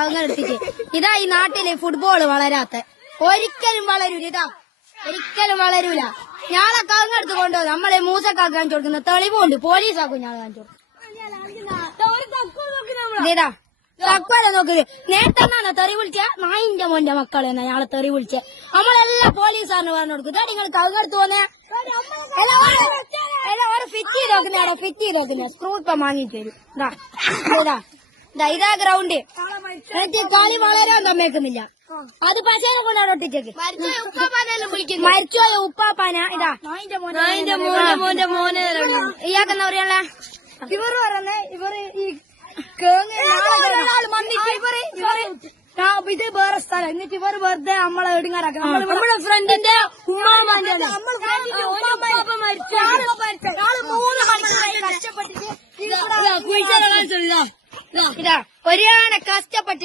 എടുത്തിട്ട് ഇതാ ഈ നാട്ടില് ഫുട്ബോൾ വളരാത്ത ഒരിക്കലും വളരൂല. ഇതാ ഒരിക്കലും വളരൂല. ഞാളെ കവങ്ങെടുത്ത് കൊണ്ടുപോകും. നമ്മളെ മൂസക്കാക്ക് കാണിച്ചു കൊടുക്കുന്ന തെളിവുണ്ട്. പോലീസാക്കും ഞാൻ കാണിച്ചു കൊടുക്കും. ഇതാ തക്കുവരെ നോക്കിയത് നേരത്തെ എന്നാണ് തെറി വിളിച്ച നായിന്റെ മോന്റെ മക്കളെ എന്നാ ഞാളെ തെറി വിളിച്ച. നമ്മളെല്ലാം പോലീസാറിന് പറഞ്ഞു കൊടുക്കും. ഇതാ നിങ്ങൾ കവങ്ങെടുത്ത് പോന്നെ ഫിറ്റ് ചെയ്ത് നോക്കുന്നയാടോ. ഫിറ്റ് ചെയ്ത് നോക്കുന്ന സ്ക്രൂ ഇപ്പം വാങ്ങി തരും. ഇതാ ഗ്രൗണ്ട്. എനിക്ക് കളി വളരാൻ സമ്മതിക്കുന്നില്ല. അത് പശയെ കൊണ്ടാണ് ഒട്ടിച്ചേക്ക്. മരിച്ചോയ ഉപ്പാപ്പാന. ഇതാ മോന്റെ മോനെ ഇയാൾക്കെന്താ പറയാനുള്ള ഇവര് പറയുന്നേ ഇവര് ഈ ഇത് വേറെ സ്ഥലം. എന്നിട്ട് ഇവർ വെറുതെ നമ്മളെ ഇടുങ്ങാറാക്കണം. നമ്മുടെ ഫ്രണ്ടിന്റെ ഉമ്മാമാന്റെ 3 മണിക്കൂറായി കഷ്ടപ്പെട്ടിട്ട് ഇതാ ഒരാളെ കഷ്ടപ്പെട്ടിട്ട്